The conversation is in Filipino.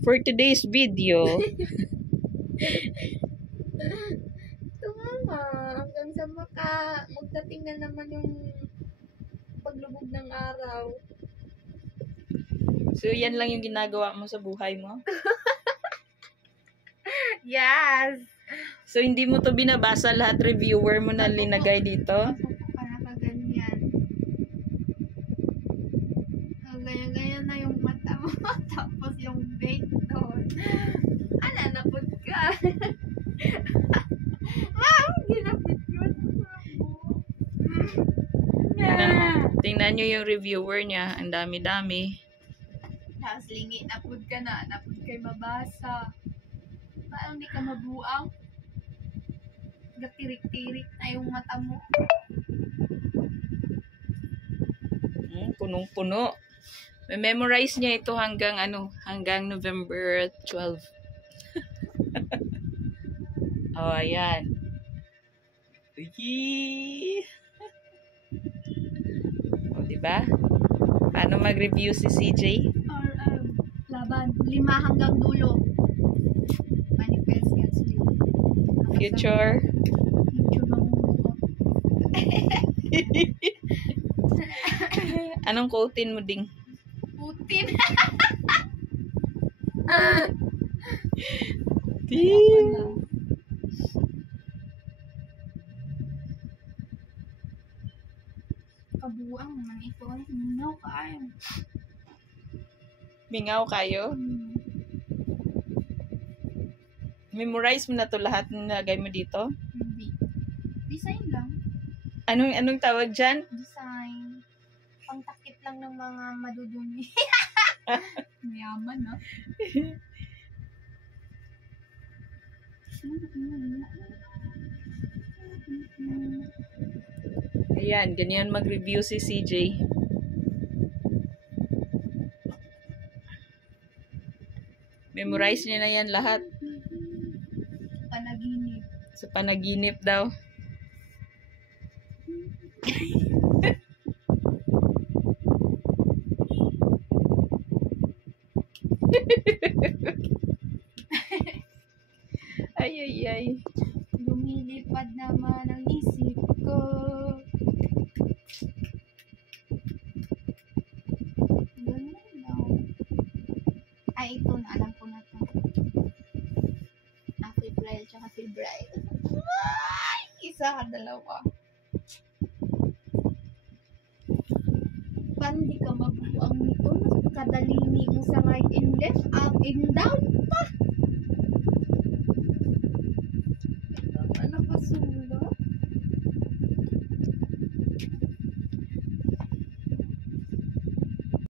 for today's video. Ito nga, hanggang sa magdating na naman yung paglubog ng araw. So, yan lang yung ginagawa mo sa buhay mo? Yes! So, hindi mo to binabasa lahat, reviewer mo na linagay dito? Para kaganyan. Ganyan-ganyan na yung mata mo. Tapos yung bait doon. Ala, napod ka. Ginapit yun. Tingnan nyo yung reviewer niya. Ang dami-dami. Tapos lingi, napod ka na. Napod kay mabasa. Parang di ka mabuang. Gatirik-tirik na yung mata mo. Punong-puno. Memorize niya ito hanggang hanggang November 12. Oh, ayan. Oh, diba? Paano mag-review si CJ? Or laban. 5 hanggang dulo. Manifest gets me. Future. Future ng buo. Anong quotein mo, Ding? Putin. Kabuang naman ito. Ay, no, kaya. Mingaw kayo? Memorize mo na to lahat ng nilagay mo dito? Hindi. Design lang. Anong tawag dyan? Design. Pangtakip lang ng mga madudumi. Mayaman, no? Ayan, ganyan mag-review si CJ. Memorize niya na yan lahat. Panaginip. Sa panaginip daw. Ay, ay, ay. Lumilipad naman ang isip ko. Ganun daw. Ay, ito na. Alam ko na to. Febrile tsaka febrile. Ay! Isa ka, dalawa. Paano di ka mabuang nito? Kadalini mo sa right and left, up and down pa. Ano pa sulo?